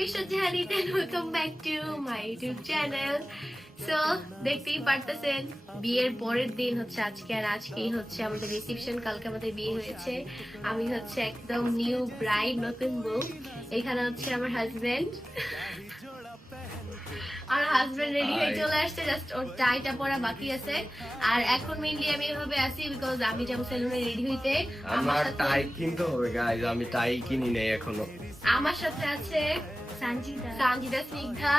বিশ্বজাহানিতে welcome back to my YouTube channel. So দেখতেই পারতেছেন বিয়ের পরের দিন হচ্ছে আজকে, আর আজকেই হচ্ছে আমাদের রিসেপশন। কালকে আমাদের বিয়ে হয়েছে। আমি হচ্ছে একদম নিউ ব্রাইড, নতুন বউ। এখানে হচ্ছে আমার হাজবেন্ড, আর হাজবেন্ড রেডি হয়ে চলে আসছে, জাস্ট ওর টাইটা পরা বাকি আছে। আর এখন মেইনলি আমি এভাবে আছি বিকজ আমি যাবো সেলুনে রেডি হইতে। আমার টাই কিনতে হবে গাইস, আমি টাই কিনি নাই এখনো। আমার সাথে আছে সানজিদা, স্নিগ্ধা,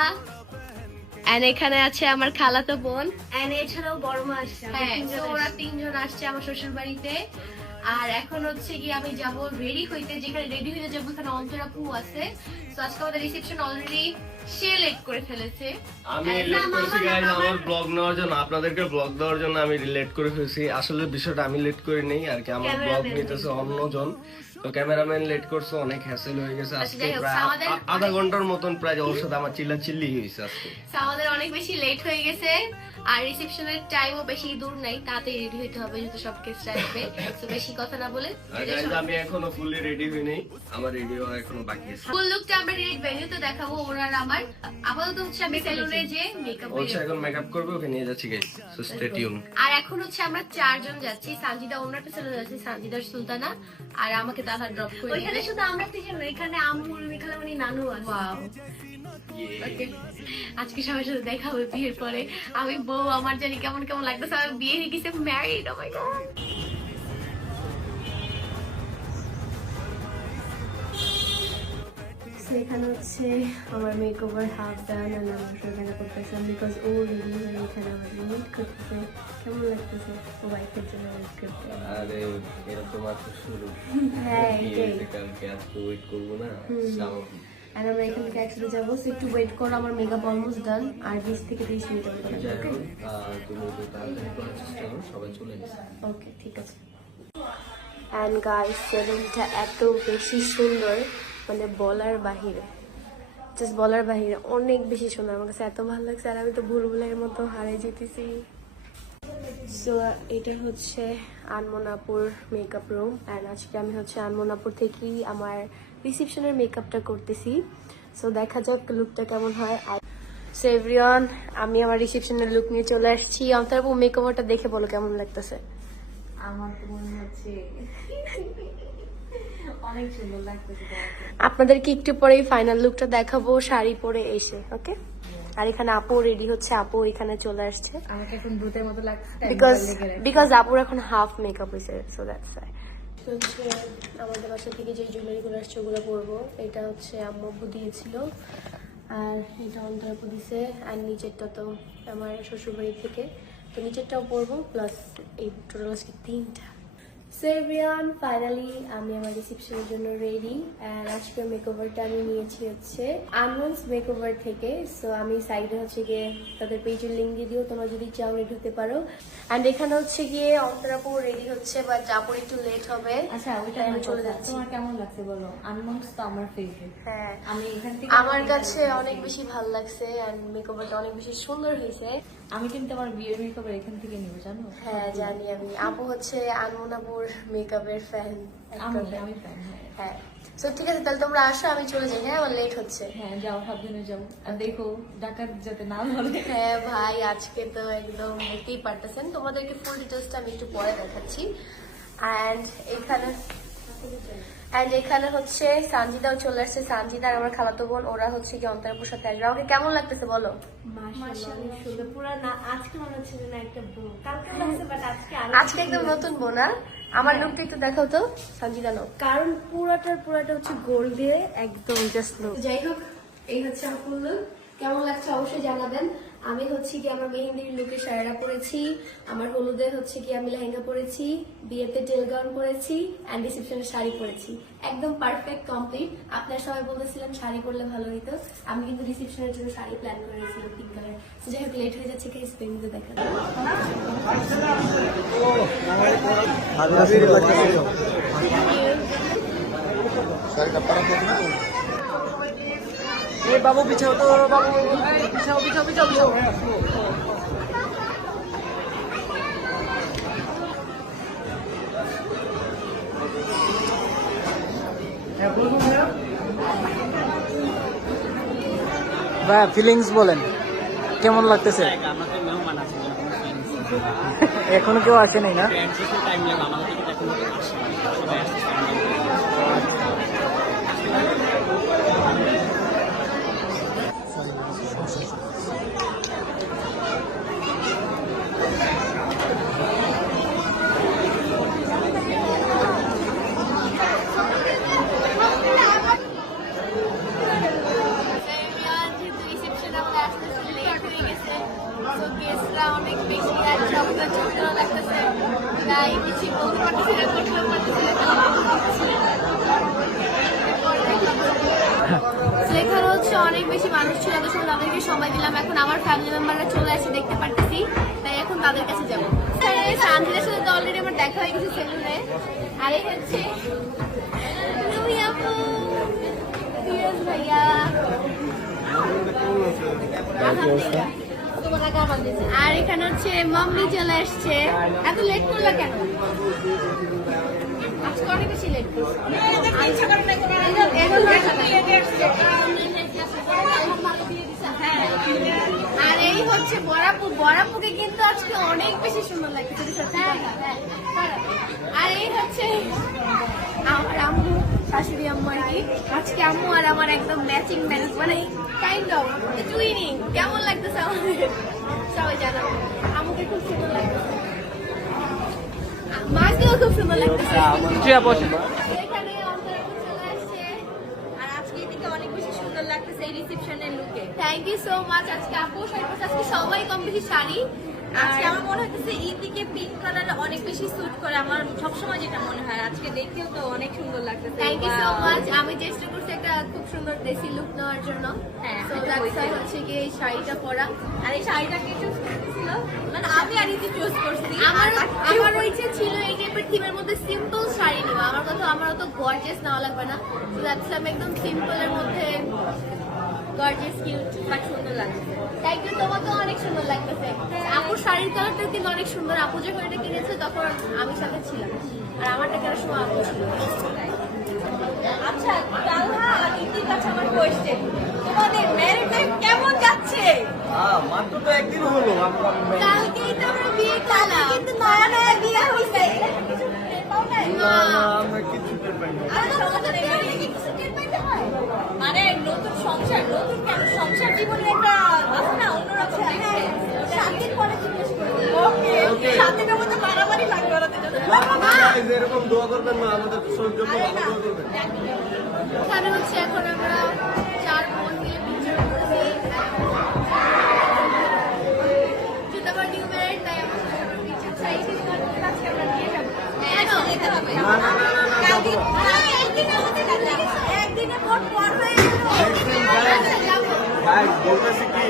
এন্ড এখানে আছে আমার খালাতো বোন, এন্ড এছাড়াও বড় মা আসছে। হ্যাঁ, তো ওরা তিনজন আসছে আমার শ্বশুর বাড়িতে। আর এখন হচ্ছে কি আমি যাব রেডি হইতে, যেখানে রেডি হইতে যাবো এখানে অন্তরা পু আছে। তো আজকে আমাদের রিসেপশন অলরেডি সে লেট করে ফেলেছে। আমি লেট করেছি গাইস আমার ব্লগ নেওয়ার জন্য, আপনাদেরকে ব্লগ দেওয়ার জন্য আমি লেট করে ফেলছি। আসলে বিষয়টা আমি লেট করি নাই আর কি, আমার ব্লগ নিতেছে অন্যজন। তো ক্যামেরাম্যান লেট করছে, অনেক হ্যাসেল হয়ে গেছে আজকে। প্রায় আধা ঘন্টার মতন প্রায় ওর সাথে আমার চিল্লাচিল্লি হয়েছে আজকে। আমাদের অনেক বেশি লেট হয়ে গেছে, আর রিসেপশনের টাইমও বেশি দূর নাই, তাড়াতাড়ি রেডি হইতে হবে যেহেতু সব গেস্ট আসবে। তো বেশি কথা না বলে আমি এখনো ফুললি রেডি হই নাই, আমার রেডি হওয়া এখনো বাকি আছে। ফুল লুকটা আমরা ডিরেক্ট ভেন্যুতে দেখাবো। ওনার আমার আপাতত হচ্ছে আমি সেলুনে যে মেকআপ হচ্ছে এখন মেকআপ করবে, ওকে নিয়ে যাচ্ছি গাইস, সো স্টে টিউন। আর এখন হচ্ছে আমরা চারজন যাচ্ছি। সানজিদা ওনারটা চলে যাচ্ছে, সানজিদার সুলতানা, আর আমাকে তাহা ড্রপ করে দিবে। ওইখানে শুধু আমরা তিনজন না, এখানে আম্মু, খালামণি, নানু আছে। ওয়াও, আজকে সবার সাথে দেখা হবে বিয়ের পরে। আমি বউ, আমার জানি কেমন কেমন লাগতেছে। আমি বিয়ে হয়ে গেছে, ম্যারিড। ও মাই গড। এখানে হচ্ছে আমার মেকওভার হাফ ডান, আর আমার সেখানে করতেছিলাম বিকজ ও রেডি হয়ে এখানে আমাদের ওয়েট করতেছে। কেমন লাগতেছে ও বাইকের জন্য ওয়েট করতে? আরে এটা তো মাত্র শুরু। হ্যাঁ, এটাই। কালকে আজকে ওয়েট করবো না, স্বাভাবিক। আর আমরা এখান থেকে একসাথে যাবো, সো একটু ওয়েট করো। আমার মেকআপ অলমোস্ট ডান, আর 20 থেকে 30 মিনিট ওয়েট করো। যাই হোক, তুমি একটু তাড়াতাড়ি করার চেষ্টা করো, সবাই চলে গেছে। ওকে, ঠিক আছে। অ্যান্ড গাইস, সেলুনটা এত বেশি সুন্দর, মানে বলার বাহিরে, জাস্ট বলার বাহিরে। অনেক বেশি সুন্দর, আমার কাছে এত ভালো লাগছে। আর আমি তো ভুলভুলের মতো হারিয়ে যেতেছি। সো এটা হচ্ছে আনমনাপুর মেকআপ রুম, অ্যান্ড আজকে আমি হচ্ছে আনমনাপুর থেকেই আমার রিসেপশনের মেকআপটা করতেছি। সো দেখা যাক লুকটা কেমন হয়। সো এভরিওয়ান, আমি আমার রিসেপশনের লুক নিয়ে চলে আসছি। অন্তরাপু, মেকওভারটা দেখে বলো কেমন লাগতেছে? আমার তো মনে হচ্ছে অনেক সুন্দর লাগতেছে। আপনাদেরকে একটু পরেই ফাইনাল লুকটা দেখাবো শাড়ি পরে এসে, ওকে? আর এখানে আপু রেডি হচ্ছে, আপু এখানে চলে আসছে আমাকে এখন ভূতের মতো লাগছে বিকজ আপুর এখন হাফ মেকআপ হয়েছে, সো দ্যাটস ওয়াই। হচ্ছে আমাদের বাসা থেকে যে জুয়েলারি গুলো আসছে ওগুলো পরবো। এটা হচ্ছে আম্মু দিয়েছিল, আর এটা অন্তরাপু দিছে, আর নিচেরটা তো আমার শ্বশুরবাড়ি থেকে, তো নিচেরটাও পরবো, প্লাস এই টোটাল আজকে 3টা। সো এভরিওয়ান, ফাইনালি আমি আমার রিসেপশনের জন্য রেডি। আর আজকের মেকওভারটা আমি নিয়েছি হচ্ছে আনমন্স মেকওভার থেকে। সো আমি সাইডে হচ্ছে গিয়ে তাদের পেজের লিঙ্ক দিয়ে দিও, তোমরা যদি চাও রেডি হতে পারো। অ্যান্ড এখানে হচ্ছে গিয়ে অন্তরাপু রেডি হচ্ছে, বাট আপুর একটু লেট হবে। আচ্ছা, ওইটা আমি চলে যাচ্ছি। তোমার কেমন লাগছে বলো? আনমন্স তো আমার ফেভারিট। হ্যাঁ, আমি এখান থেকে আমার কাছে অনেক বেশি ভালো লাগছে, এন্ড মেকওভারটা অনেক বেশি সুন্দর হয়েছে। আমি কিন্তু আমার বিয়ের মেকআপ এখান থেকে নিব, জানো? হ্যাঁ জানি আমি। আপু হচ্ছে আনমনাপুর মেকআপের ফ্যান। আমি ফ্যান। হ্যাঁ, তো ঠিক আছে, তাহলে তোমরা আসো, আমি চলে যাই। হ্যাঁ, আমার লেট হচ্ছে। হ্যাঁ, যাও, সাবধানে যাও। আর দেখো ডাকাত যাতে না ধরে। হ্যাঁ ভাই, আজকে তো একদম দেখতেই পারতেছেন। তোমাদেরকে ফুল ডিটেলসটা আমি একটু পরে দেখাচ্ছি। অ্যান্ড এখানে হচ্ছে সানজিদাও চলে আসছে। সানজিদা আর আমার খালাতো বোন, ওরা হচ্ছে কি অন্তরাপুর সাথে আসবে। আমাকে কেমন লাগতেছে বলো? আজকে একদম নতুন বোন। আর আমার লুকটা একটু দেখাও তো সানজিদা, নো, কারণ পুরাটা হচ্ছে গোল্ড দিয়ে একদম জাস্ট লো। যাই হোক, এই হচ্ছে আমার ফুল লুক। কেমন লাগছে অবশ্যই জানাবেন। আমি হচ্ছে কি আমার মেহেন্দির লুকে শাড়িটা পরেছি, আমার হলুদে হচ্ছে কি আমি লেহেঙ্গা পরেছি, বিয়েতে টেল গাউন পরেছি, অ্যান্ড রিসেপশনের শাড়ি পরেছি। একদম পারফেক্ট কমপ্লিট। আপনারা সবাই বলেছিলেন শাড়ি পরলে ভালো হইতো, আমি কিন্তু রিসেপশনের জন্য শাড়ি প্ল্যান করেছিলাম পিঙ্ক কালার। যাই হোক, লেট হয়ে যাচ্ছে, কেস পেন্টে দেখা बाबू पिछाओ तो बाबू पिछाओ पिछाओ पिछाओ पिछाओ ভাই ফিলিংস বলেন, কেমন লাগতেছে? আমাদের মেহমান আছে, এখনো কেউ আসে নাই না? টাইম লাগবে আমাদের থেকে, এখন সবাই আসছে। অনেক বেশি আছে, আমাদের চোখটা লাগতেছে, তাই কিছু বলতে পারতেছি না, করতেও পারতেছি না। এখানে হচ্ছে অনেক বেশি মানুষ ছিল, তো তাদেরকে সময় দিলাম। এখন আমার ফ্যামিলি মেম্বাররা চলে আসে, দেখতে পারতেছি, তাই এখন তাদের কাছে যাবো। সানজিদের সাথে তো অলরেডি আমার দেখা হয়ে গেছে সেলুনে। আর এই হচ্ছে রুমি আপু, ফিরোজ ভাইয়া, আর এখানে হচ্ছে মাম্মি চলে আসছে। এত লেট করলো কেন? আজকে অনেক বেশি লেট আর এই হচ্ছে বড়াপু। বড়াপুকে কিন্তু আজকে অনেক বেশি সুন্দর লাগছে। আর এই হচ্ছে আমার আম্মু, শাশুড়ি আম্মু আর কি। আজকে আম্মু আর আমার একদম ম্যাচিং ম্যাচ, মানে কাইন্ড অফ টুইনিং। কেমন লাগতেছে আমাদের সবাই জানাবো। আমাকে খুব সুন্দর লাগতেছে, মাছকেও খুব সুন্দর লাগতেছে। এখানে অন্তরাপু চলে আসছে, আর আজকে এদিকে অনেক বেশি সুন্দর লাগতেছে এই রিসেপশনের লুকে। Thank you so much. আজকে আপু শাড়ি পরছে, আজকে সবাই কম বেশি শাড়ি। আজকে আমার মনে হচ্ছে ঈদ দিকে পিঙ্ক কালার অনেক বেশি স্যুট করে, আমার সবসময় যেটা মনে হয়। আজকে দেখতেও তো অনেক সুন্দর লাগতেছে। Thank you so much. আমি চেষ্টা করছি একটা খুব সুন্দর দেশি লুক নেওয়ার জন্য। সো দ্যাটস হোয়াই হচ্ছে কি এই শাড়িটা পরা। আর এই শাড়িটা কে চুজ করেছিল? মানে আমি আর ইতি চুজ করছি। আমার ইচ্ছে ছিল এই টাইপের থিমের মধ্যে সিম্পল শাড়ি নেওয়া। আমার অত গর্জিয়াস নেওয়া লাগবে না। সো দ্যাটস আমি একদম সিম্পলের মধ্যে গর্জিয়াস কিউট বাট সুন্দর লাগছে। থ্যাংক ইউ, তোমাকেও অনেক সুন্দর লাগতেছে। আপুর শাড়ির কালারটা কিন্তু অনেক সুন্দর। আপু যখন এটা কিনেছে তখন আমি সাথে ছিলাম, আর আমারটা কেনার সময় আপু ছিল। আচ্ছা, তালহা আর ইতির কাছে আমার কোয়েশ্চেন, তোমাদের ম্যারেজ লাইফ কেমন যাচ্ছে? মাত্র তো একদিন হলো কালকেই তো আমরা বিয়ে করলাম, কিন্তু নয়া নয়া বিয়ে হইছে। আমরা কিছু টের পাই না। মানে নতুন সংসার, নতুন কেন সংসার জীবনে একটা আছে না অন্যরকম। শান্তির পরে জিজ্ঞেস করবো। ওকে, শান্তির মধ্যে মারামারি লাগবে ওরা দুজনে। এরকম দোয়া করবেন না, আমাদের সব জন্য ভালো দোয়া করবেন। এখানে হচ্ছে এখন আমরা 4 বোন মিলে পিকচার করছি। যেহেতু আমার নিউ ম্যারেড, তাই আমার পিকচার চাই। আজকে আমরা নিয়ে যাবো। যেতে হবে একদিনে ভোট পর হয়ে গেল। ভাই বলতেছি কি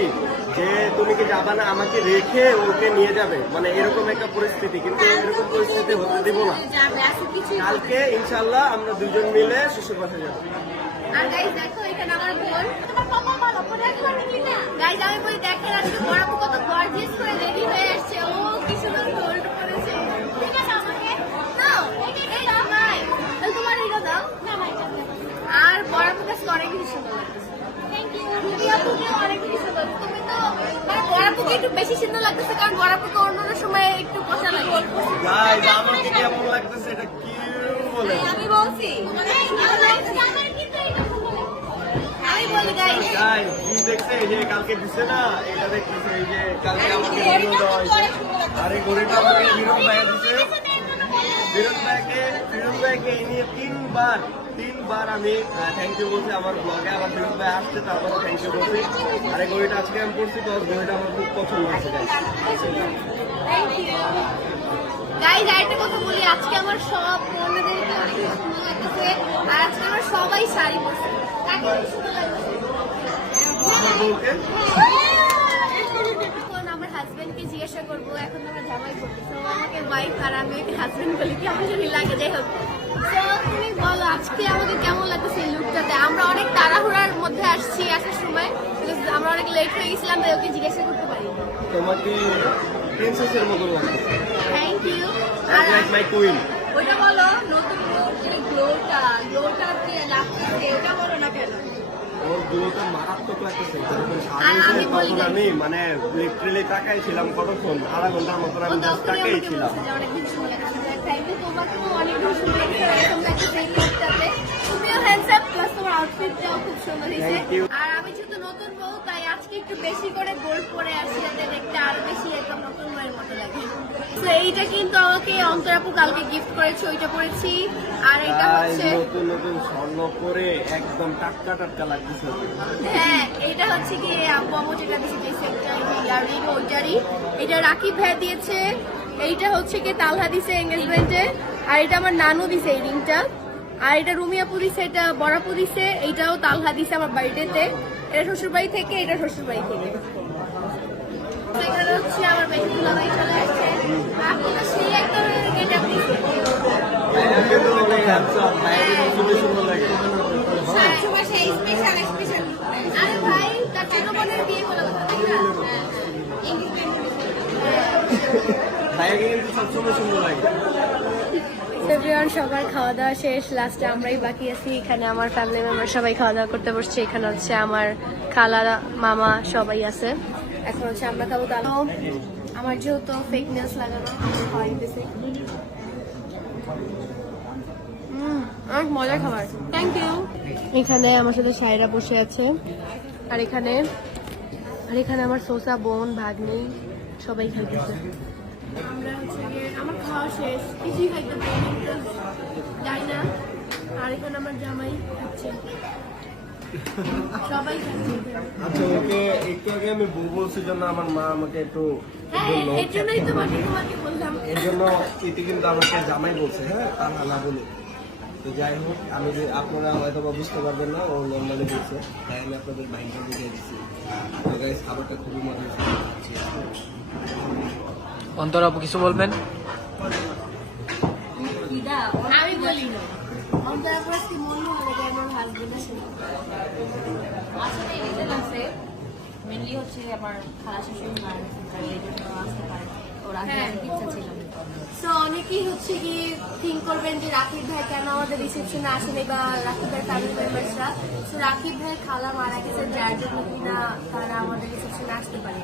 যে তুমি কি যাবা না আমাকে রেখে ওকে নিয়ে যাবে, মানে এরকম একটা পরিস্থিতি, কিন্তু এরকম পরিস্থিতি হতে দিব না। কালকে ইনশাল্লাহ আমরা দুজন মিলে শ্বশুর বাসায় যাবো। আর গাইস দেখো এখানে আমার বোন, তোমার পাপা ভালো করে রাখবে কি না? গাইস আমি বলি দেখেন আজকে বড়াপু কত গর্জিয়াস করে রেডি হয়ে আসছে। ও কি সুন্দর গোল্ড পরেছে। ঠিক আছে আমাকে নাও, এই নাও ভাই, তাহলে তোমার এটা দাও না ভাই। আর বড়াপু কাছে অনেক কিছু সুন্দর লাগছে। Thank you. তুমি আপুকে অনেক কিছু সুন্দর। তুমি তো মানে বড়াপুকে একটু বেশি সুন্দর লাগতেছে, কারণ বড়াপুকে অন্য সময় একটু পচা লাগে। গাইস আমাকে কেমন লাগতেছে এটা কি বলে? আমি বলছি আমি বলি গাইস গাইস কি দেখছে এই যে কালকে দিছে না, এটা দেখতেছে এই যে কালকে আমাকে ভিডিও দেওয়া হয়েছে। আর এই ঘড়িটা আমাকে বিরোধ ভাইয়া দিছে। বিরোধ ভাইকে এই নিয়ে তিনবার আমি থ্যাংক ইউ বলছি আমার ব্লগে। আমার বিরোধ ভাই আসছে, তারপরে থ্যাংক ইউ বলছি। আর এই ঘড়িটা আজকে আমি পড়ছি, তো ঘড়িটা আমার খুব পছন্দ হয়েছে গাইস। গাইস আরেকটা কথা বলি, আজকে আমার সব বোনদেরকে অনেক সুন্দর লাগতেছে। আর আজকে আমরা সবাই শাড়ি পরছি। কাকে বেশি সুন্দর লাগতেছে? আমার বউকে এখন আমার হাজবেন্ডকে জিজ্ঞাসা করবো, এখন আমরা জামাই করতেছি। আমাকে ওয়াইফ আর আমি ওকে হাজবেন্ড বলি, কেমন যদি লাগে। যাই হোক, তো তুমি বলো আজকে আমাকে কেমন লাগতেছে এই লুকটাতে? আমরা অনেক তাড়াহুড়ার মধ্যে আসছি আসার সময়, আমরা অনেক লেট হয়ে গেছিলাম, তাই ওকে জিজ্ঞাসা করতে পারি। তোমাকে প্রিন্সেসের মতো লাগতেছে। Thank you. Like my queen. ওটা বলো, নতুন গ্লোটা কি লাগতেছে, ওটা বলো না কেন? ওর দ্রুত মারাত্মক লাগতেছে আর আমি বলি না। আমি মানে লিটারালি তাকাই ছিলাম কতক্ষণ, আধা ঘন্টার মতন আমি জাস্ট তাকাই ছিলাম। অনেকদিন সময় লাগছে। থ্যাংক ইউ, তোমাকেও অনেক সুন্দর লাগছে এরকম লাগছে এই ক্লিপটাতে। তুমিও হ্যান্ডসাম, প্লাস তোমার আউটফিটটাও খুব সুন্দর হয়েছে। Thank you. আর আমি যেহেতু নতুন বউ, তাই আজকে একটু বেশি করে গোল্ড পরে আসছি যাতে দেখতে আরো বেশি একদম নতুন বউয়ের মতো লাগে। তো এইটা কিন্তু আমাকে অন্তরাপু কালকে গিফট করেছে, ওইটা পরেছি। আর এটা হচ্ছে নতুন নতুন স্বর্ণ পরে একদম টাটকা টাটকা লাগতেছে। হ্যাঁ, এটা হচ্ছে কি আব্বু আমু যেটা দিয়েছে যে সেটটা ইয়ারিং ওইটারই। এটা রাকিব ভাই দিয়েছে। এইটা হচ্ছে কি তালহা দিছে এঙ্গেজমেন্টে। আর এটা আমার নানু দিছে এই রিংটা। আর এটা রুমিয়াপু দিছে, এটা বড়াপু দিছে, এইটাও তালহা দিছে আমার বাড়িতে। এটা শ্বশুর বাড়ি থেকে, এটা শ্বশুর বাড়ি থেকে। এখানে হচ্ছে আমার বেশি দুলাভাই চলে আসছে। আপনি তো সেই একদম গেট আপ দিচ্ছে। সবসময় সেই স্পেশাল স্পেশাল। আরে ভাই, তার ছোট বোনের বিয়ে হলো, তাই না? ভাইয়াকে কিন্তু সবসময় সুন্দর লাগে। এভরিওয়ান, সবার খাওয়া দাওয়া শেষ, লাস্টে আমরাই বাকি আছি। এখানে আমার ফ্যামিলি মেম্বার সবাই খাওয়া দাওয়া করতে বসছে। এখানে হচ্ছে আমার খালা মামা সবাই আছে। এখন হচ্ছে আমরা খাবো। তাহলে আমার যেহেতু ফেক নেলস লাগানো, খাওয়াইতেছে। অনেক মজার খাবার, থ্যাংক ইউ। এখানে আমার সাথে সাইরা বসে আছে। আর এখানে আমার সোসা বোন ভাগ্নি সবাই খাইতেছে। আমরা হচ্ছে আমার খাওয়া শেষ, কিছুই খাইতে পারি যাই না। আর এখানে আমার জামাই খাচ্ছে, সবাই খাচ্ছে। আচ্ছা, ওকে একটু আগে আমি বউ বলছি জন্য আমার মা আমাকে একটু হ্যাঁ, বললো। এর জন্যই তোমাকে বললাম। এর জন্য ইতি কিন্তু আমাকে জামাই বলছে, হ্যাঁ, তার না বলে। তো যাই হোক, আমি যে আপনারা হয়তো বা বুঝতে পারবেন না, ও নর্মালি বলছে, তাই আমি আপনাদের বাইনটা বুঝিয়ে দিচ্ছি। তো গাইস, খাবারটা খুবই মজা হয়েছে। অন্তর আপু কিছু বলবেন? আমি বলি না, অন্তর আপনার কি মনে হলো যে আমার হাজবেন্ড আছে? আসলে রিজন আছে, মেনলি হচ্ছে যে আমার খালা শাশুড়ি মারা গেছে, তাই এই জন্য আসতে পারে। ওর আগে অনেক ইচ্ছা ছিল। তো অনেকেই হচ্ছে কি থিঙ্ক করবেন যে রাকিব ভাই কেন আমাদের রিসেপশনে আসেনি, বা রাকিব ভাই ফ্যামিলি মেম্বার্সরা। তো রাকিব ভাই খালা মারা গেছে, যার জন্য কিনা তারা আমাদের রিসেপশনে আসতে পারে।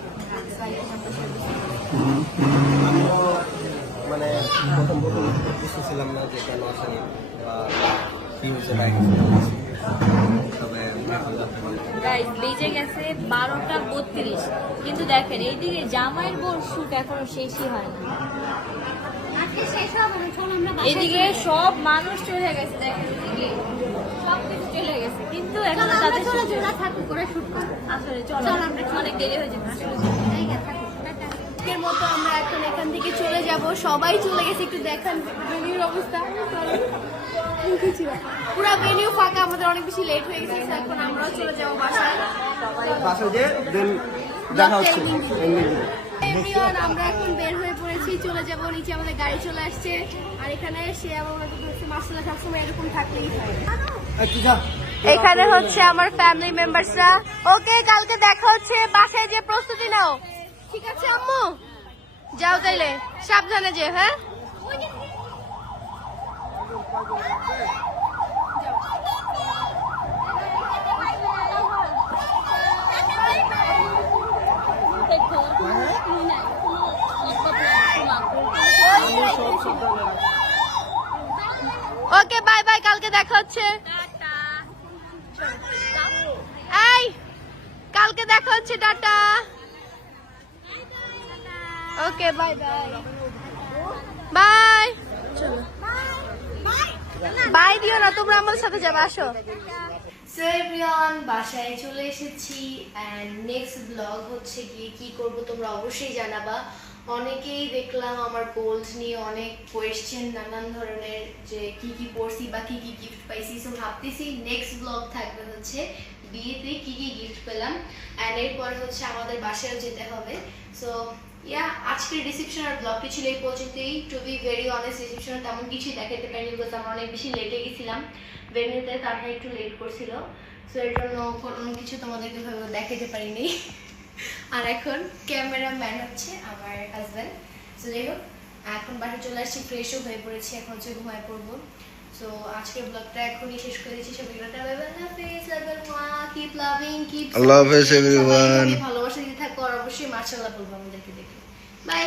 আমিও মানে প্রথম বুঝতেছিলাম না যে কেন আসেনি বা কি হয়েছে না হয়েছে। তবে এখন জানতে পারলাম। গাইস বেজে গেছে 12টা 32, কিন্তু দেখেন এইদিকে জামাইয়ের বোর শুট এখনো শেষই হয় না। এদিকে সব মানুষ চলে গেছে, দেখেন এদিকে সব কিছু চলে গেছে, কিন্তু এখন তাদের আসলে চলো অনেক দেরি হয়ে যাবে। এর মতো আমরা এখন এখান থেকে চলে যাব। সবাই চলে গেছে, একটু দেখান ভেনিউর অবস্থা। পুরো ভেনিউ ফাঁকা, আমাদের অনেক বেশি লেট হয়ে গেছে। এখন আমরাও চলে যাবো বাসায়। বাসায় যে দেন দেখা হচ্ছে। Everyone, আমরা এখন বের হয়ে পড়েছি, চলে যাব নিচে। আমাদের গাড়ি চলে আসছে। আর এখানে সে আমাদের ধরছে মাসালা সবসময় এরকম থাকলেই হয়। এখানে হচ্ছে আমার ফ্যামিলি মেম্বারসরা। ওকে, কালকে দেখা হচ্ছে। বাসায় যে প্রস্তুতি নাও, ঠিক আছে আম্মু? যাও তাইলে, সাবধানে যে। হ্যাঁ, ওকে, বাই বাই, কালকে দেখা হচ্ছে। এই, কালকে দেখা হচ্ছে, টাটা। ওকে, বাই বাই বাই। চলো, বাই দিও না, তোমরা আমার সাথে যাবে, আসো। সো এভরিওয়ান, বাসায় চলে এসেছি। এন্ড নেক্সট ব্লগ হচ্ছে গিয়ে কি করব তোমরা অবশ্যই জানাবা। অনেকেই দেখলাম আমার গোল্ড নিয়ে অনেক কোয়েশ্চেন, নানান ধরনের, যে কি কি পড়ছি বা কি কি গিফট পাইছি। সো ভাবতেছি নেক্সট ব্লগ থাকবে হচ্ছে বিয়েতে কি কি গিফট পেলাম। অ্যান্ড এরপর হচ্ছে আমাদের বাসায়ও যেতে হবে। সো আজকের রিসেপশনের ব্লগটি ছিল এই পর্যন্তই। টু বি ভেরি অনেস্ট, রিসেপশনে তেমন কিছুই দেখাতে পারিনি, বিকজ আমরা অনেক বেশি লেটে গেছিলাম ভেন্যুতে, তারা একটু লেট করছিল। সো এর জন্য কোনো কিছু তোমাদেরকে ভাবে দেখাতে পারিনি। আর এখন ক্যামেরাম্যান হচ্ছে আমার হাজব্যান্ড। সো যাই হোক, এখন বাসায় চলে আসছি, ফ্রেশও হয়ে পড়েছি, এখন হচ্ছে ঘুমায় পড়বো। সো আজকের ব্লগটা এখনই শেষ করে দিচ্ছি। সবাই টাটা, বাই বাই, হাফেজ, love you, keep loving, keep আল্লাহ হাফেজ এভরিওয়ান। ভালোবাসা দিতে থাকো আর অবশ্যই মাশাআল্লাহ বলবো আমাদেরকে দেখে। বাই।